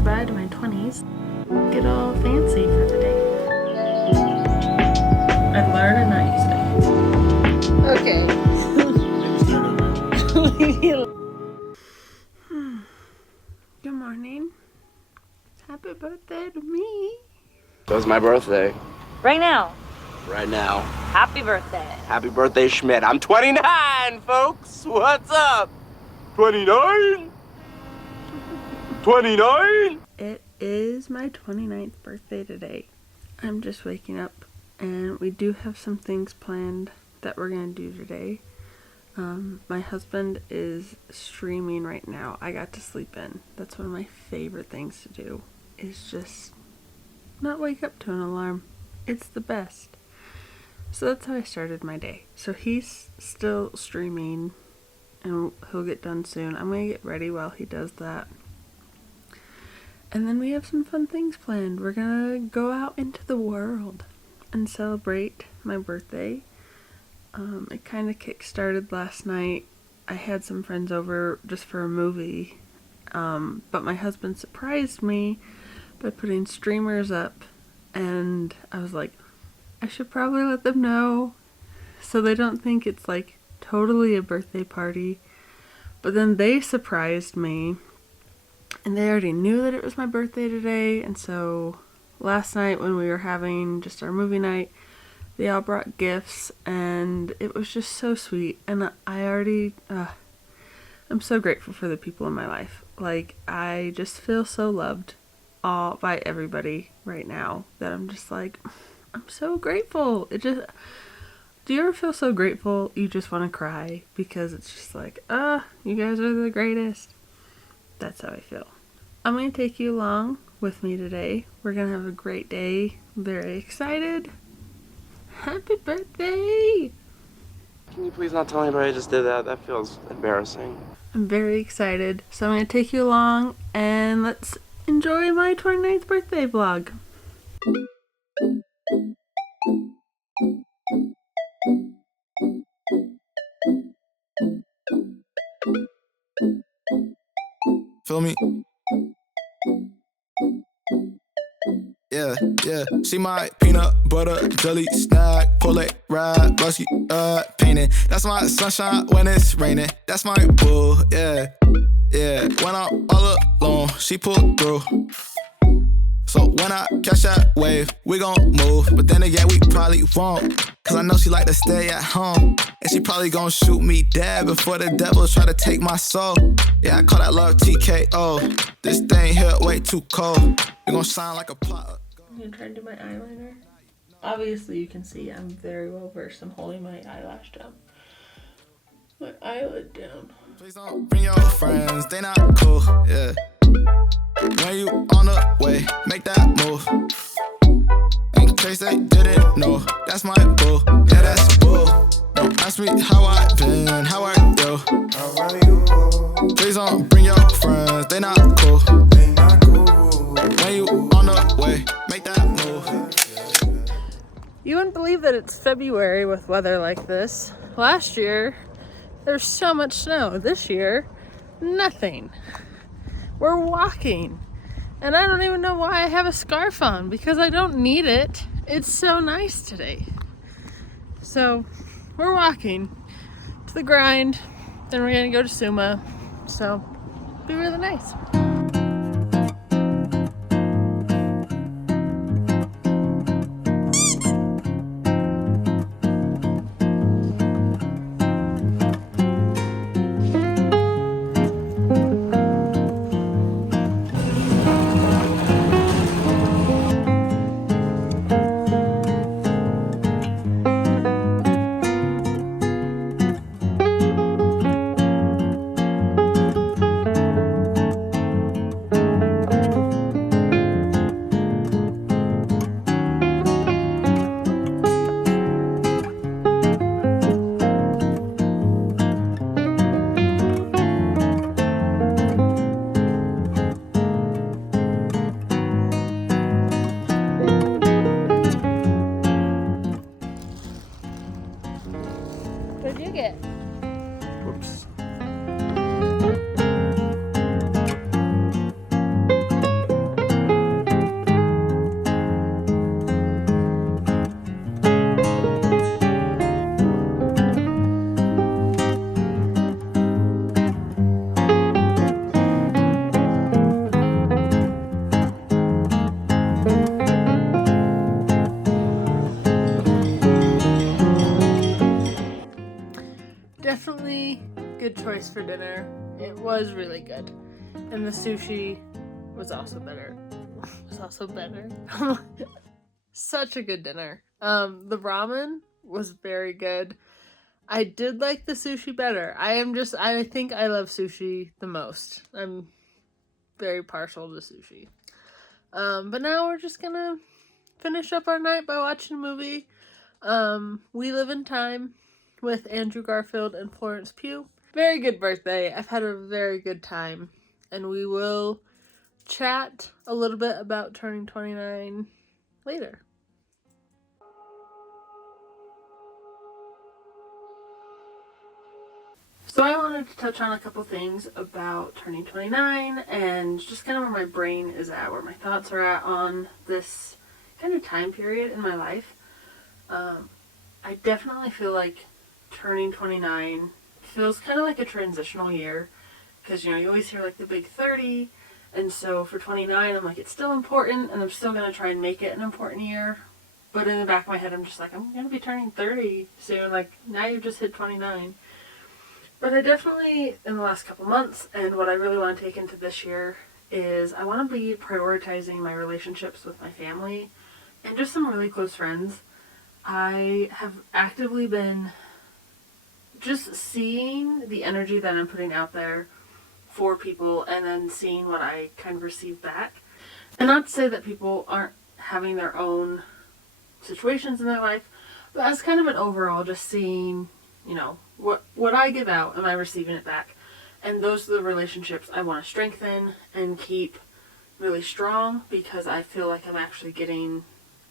goodbye to my 20s. Get all fancy for the day. I learn and not use it. Okay. Good morning. Happy birthday to me. So it's my birthday. Right now. Right now. Happy birthday. Happy birthday, Schmidt. I'm 29, folks. What's up? 29? 29? It is my 29th birthday today. I'm just waking up and we do have some things planned that we're going to do today. My husband is streaming right now. I got to sleep in. That's one of my favorite things to do, is just not wake up to an alarm. It's the best. So that's how I started my day. So he's still streaming and he'll get done soon. I'm going to get ready while he does that. And then we have some fun things planned. We're going to go out into the world and celebrate my birthday. It kind of kick-started last night. I had some friends over just for a movie, but my husband surprised me by putting streamers up, and I was like, I should probably let them know so they don't think it's like totally a birthday party. But then they surprised me, and they already knew that it was my birthday today, and so last night when we were having just our movie night, they all brought gifts, and it was just so sweet. And I'm so grateful for the people in my life. Like, I just feel so loved all by everybody right now that I'm just like, I'm so grateful. Do you ever feel so grateful you just want to cry? Because it's just like, you guys are the greatest. That's how I feel. I'm going to take you along with me today. We're going to have a great day. I'm very excited. Happy birthday! Can you please not tell anybody I just did that? That feels embarrassing. I'm very excited. So I'm going to take you along and let's enjoy my 29th birthday vlog. Feel me? Yeah, she my peanut butter jelly snack, pull it, ride, busky, painting. That's my sunshine when it's raining. That's my boo, yeah. When I'm all alone, she pull through. So when I catch that wave, we gon' move. But then again, we probably won't, cause I know she like to stay at home. And she probably gon' shoot me dead before the devil try to take my soul. Yeah, I call that love TKO. This thing here way too cold. We gon' shine like a plot. I'm gonna try to do my eyeliner. Obviously you can see I'm very well versed. I'm holding my eyelash down. My eyelid down. Please don't bring your friends, they not cool, yeah. When you on the way, make that move. In case they didn't know, that's my boo, yeah, that's boo. Don't ask me how I been, how are you? Please don't bring your friends, they not cool. When you on the way, make that move. You wouldn't believe that it's February with weather like this. Last year, there's so much snow. This year, nothing. We're walking. And I don't even know why I have a scarf on, because I don't need it. It's so nice today. So, we're walking to the grind. Then we're gonna go to Suma. So, be really nice. for dinner. It was really good. And the sushi was also better. Such a good dinner. The ramen was very good. I did like the sushi better. I think I love sushi the most. I'm very partial to sushi. But now we're just gonna finish up our night by watching a movie. We Live in Time with Andrew Garfield and Florence Pugh. Very good birthday. I've had a very good time. And we will chat a little bit about turning 29 later. So I wanted to touch on a couple things about turning 29 and just kind of where my brain is at, where my thoughts are at on this kind of time period in my life. I definitely feel like turning 29 feels kind of like a transitional year because, you always hear like the big 30, and so for 29 I'm like, it's still important and I'm still going to try and make it an important year, but in the back of my head I'm just like, I'm going to be turning 30 soon, like now you've just hit 29. But I definitely, in the last couple months, and what I really want to take into this year, is I want to be prioritizing my relationships with my family and just some really close friends. I have actively been just seeing the energy that I'm putting out there for people and then seeing what I kind of receive back. And not to say that people aren't having their own situations in their life, but as kind of an overall, just seeing, what I give out, am I receiving it back? And those are the relationships I want to strengthen and keep really strong, because I feel like I'm actually getting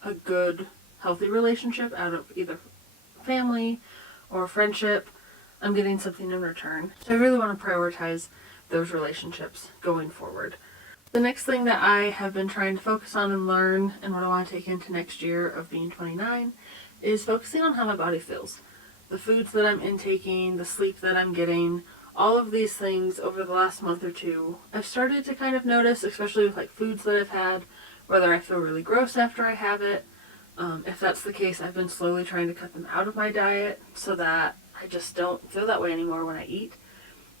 a good, healthy relationship out of either family or friendship. I'm getting something in return. So I really want to prioritize those relationships going forward. The next thing that I have been trying to focus on and learn, and what I want to take into next year of being 29, is focusing on how my body feels. The foods that I'm intaking, the sleep that I'm getting, all of these things over the last month or two, I've started to kind of notice, especially with like foods that I've had, whether I feel really gross after I have it. If that's the case, I've been slowly trying to cut them out of my diet so that I just don't feel that way anymore when I eat.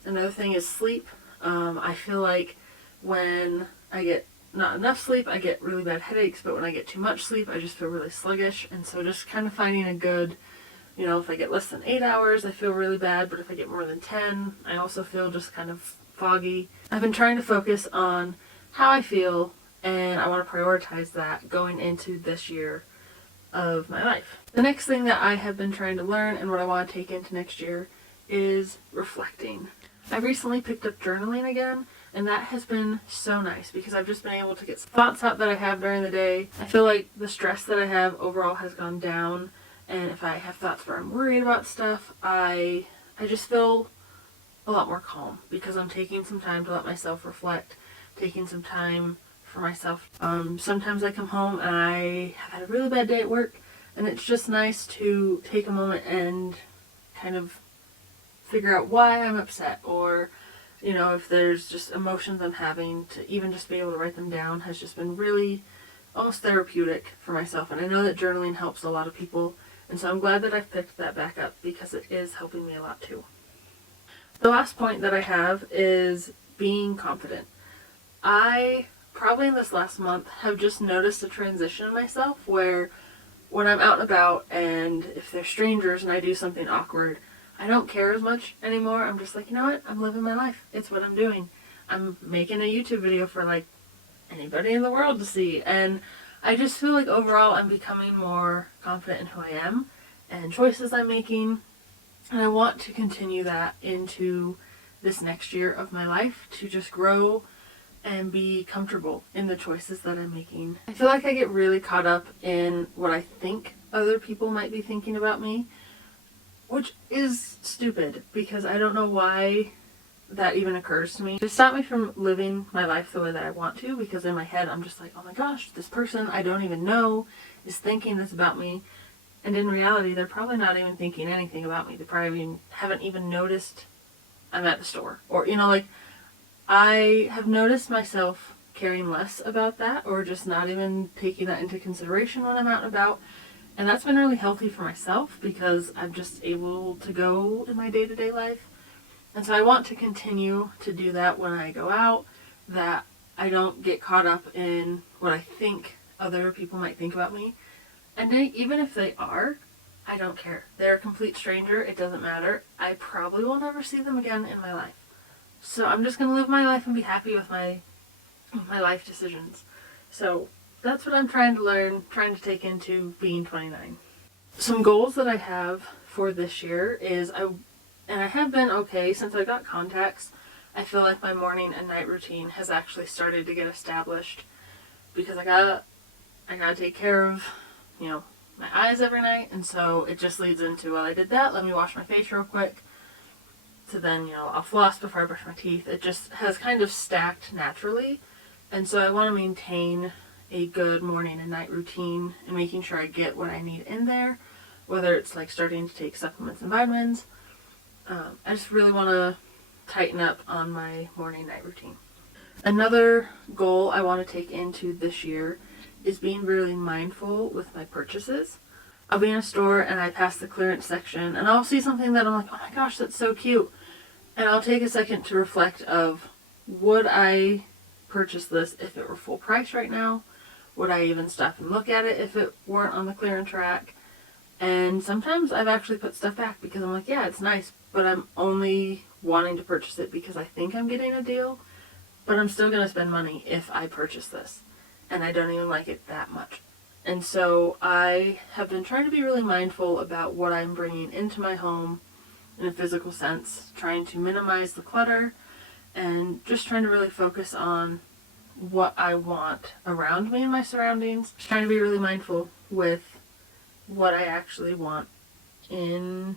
Another thing is sleep. I feel like when I get not enough sleep, I get really bad headaches, but when I get too much sleep, I just feel really sluggish. And so just kind of finding a good, if I get less than 8 hours, I feel really bad, but if I get more than 10, I also feel just kind of foggy. I've been trying to focus on how I feel, and I want to prioritize that going into this year of my life. The next thing that I have been trying to learn and what I want to take into next year is reflecting. I recently picked up journaling again, and that has been so nice because I've just been able to get some thoughts out that I have during the day. I feel like the stress that I have overall has gone down, and if I have thoughts where I'm worried about stuff, I just feel a lot more calm because I'm taking some time to let myself reflect, taking some time for myself. Sometimes I come home and I have had a really bad day at work, and it's just nice to take a moment and kind of figure out why I'm upset, or if there's just emotions I'm having, to even just be able to write them down has just been really almost therapeutic for myself. And I know that journaling helps a lot of people, and so I'm glad that I've picked that back up because it is helping me a lot too. The last point that I have is being confident. I probably in this last month have just noticed a transition in myself where when I'm out and about and if they're strangers and I do something awkward, I don't care as much anymore. I'm just like, you know what? I'm living my life. It's what I'm doing. I'm making a YouTube video for like anybody in the world to see. And I just feel like overall I'm becoming more confident in who I am and choices I'm making. And I want to continue that into this next year of my life, to just grow and be comfortable in the choices that I'm making. I feel like I get really caught up in what I think other people might be thinking about me, which is stupid because I don't know why that even occurs to me. It stopped me from living my life the way that I want to, because in my head I'm just like, oh my gosh, this person I don't even know is thinking this about me. And in reality, they're probably not even thinking anything about me. They probably haven't even noticed I'm at the store. Or, I have noticed myself caring less about that, or just not even taking that into consideration when I'm out and about. And that's been really healthy for myself because I'm just able to go in my day-to-day life And so I want to continue to do that when I go out, that I don't get caught up in what I think other people might think about me. And even if they are, I don't care. They're a complete stranger. It doesn't matter. I probably will never see them again in my life. So I'm just going to live my life and be happy with my life decisions. So that's what I'm trying to learn, trying to take into being 29. Some goals that I have for this year is I have been okay since I got contacts. I feel like my morning and night routine has actually started to get established because I gotta take care of, my eyes every night, and so it just leads into, well, I did that, let me wash my face real quick. So then, I'll floss before I brush my teeth. It just has kind of stacked naturally, and so I want to maintain a good morning and night routine and making sure I get what I need in there, whether it's like starting to take supplements and vitamins. I just really want to tighten up on my morning-night routine. Another goal I want to take into this year is being really mindful with my purchases. I'll be in a store and I pass the clearance section and I'll see something that I'm like, oh my gosh, that's so cute. And I'll take a second to reflect of, would I purchase this if it were full price right now? Would I even stop and look at it if it weren't on the clearance rack? And sometimes I've actually put stuff back because I'm like, yeah, it's nice, but I'm only wanting to purchase it because I think I'm getting a deal, but I'm still going to spend money if I purchase this. And I don't even like it that much. And so I have been trying to be really mindful about what I'm bringing into my home in a physical sense, trying to minimize the clutter and just trying to really focus on what I want around me and my surroundings. Just trying to be really mindful with what I actually want in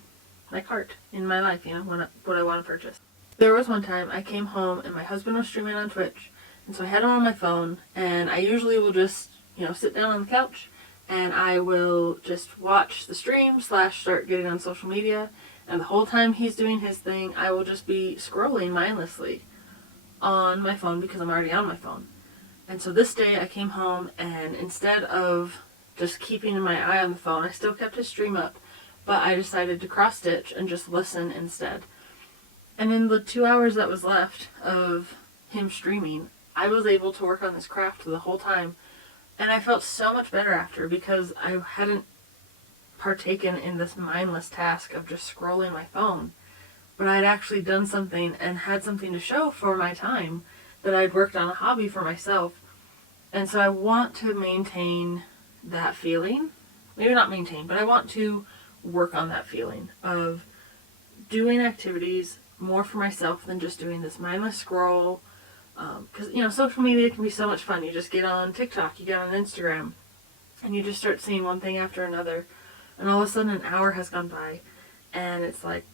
my cart, in my life, what I want to purchase. There was one time I came home and my husband was streaming on Twitch, and so I had him on my phone, and I usually will just, sit down on the couch and I will just watch the stream / start getting on social media, and the whole time he's doing his thing, I will just be scrolling mindlessly on my phone because I'm already on my phone. And so this day I came home, and instead of just keeping my eye on the phone, I still kept his stream up, but I decided to cross stitch and just listen instead. And in the 2 hours that was left of him streaming, I was able to work on this craft the whole time, and I felt so much better after because I hadn't partaken in this mindless task of just scrolling my phone, but I'd actually done something and had something to show for my time, that I'd worked on a hobby for myself. And so I want to maintain that feeling. Maybe not maintain, but I want to work on that feeling of doing activities more for myself than just doing this mindless scroll. Because, social media can be so much fun. You just get on TikTok, you get on Instagram, and you just start seeing one thing after another. And all of a sudden an hour has gone by, and it's like,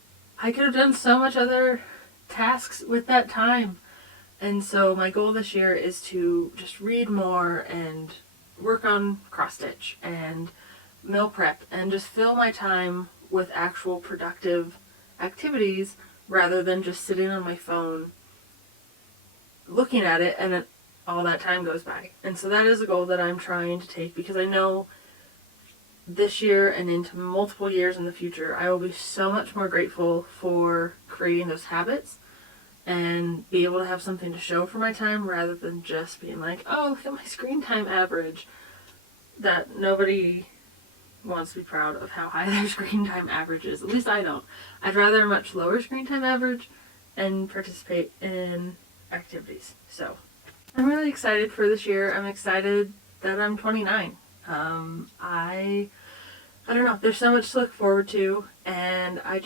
I could have done so much other tasks with that time. And so my goal this year is to just read more and work on cross stitch and meal prep and just fill my time with actual productive activities rather than just sitting on my phone looking at it and all that time goes by. And so that is a goal that I'm trying to take, because I know this year and into multiple years in the future, I will be so much more grateful for creating those habits and be able to have something to show for my time rather than just being like, oh, look at my screen time average. That nobody wants to be proud of how high their screen time average is. At least I don't. I'd rather a much lower screen time average and participate in activities. So I'm really excited for this year. I'm excited that I'm 29. I don't know. There's so much to look forward to, and I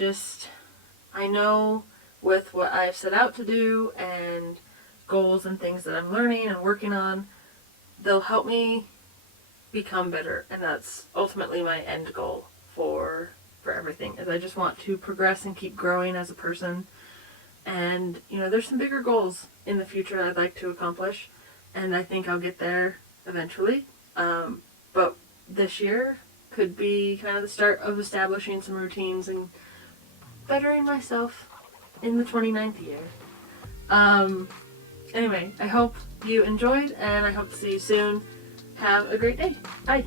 know with what I've set out to do and goals and things that I'm learning and working on, they'll help me become better, and that's ultimately my end goal for everything. Is I just want to progress and keep growing as a person, and there's some bigger goals in the future I'd like to accomplish, and I think I'll get there eventually. But this year could be kind of the start of establishing some routines and bettering myself in the 29th year. Anyway, I hope you enjoyed, and I hope to see you soon. Have a great day. Bye.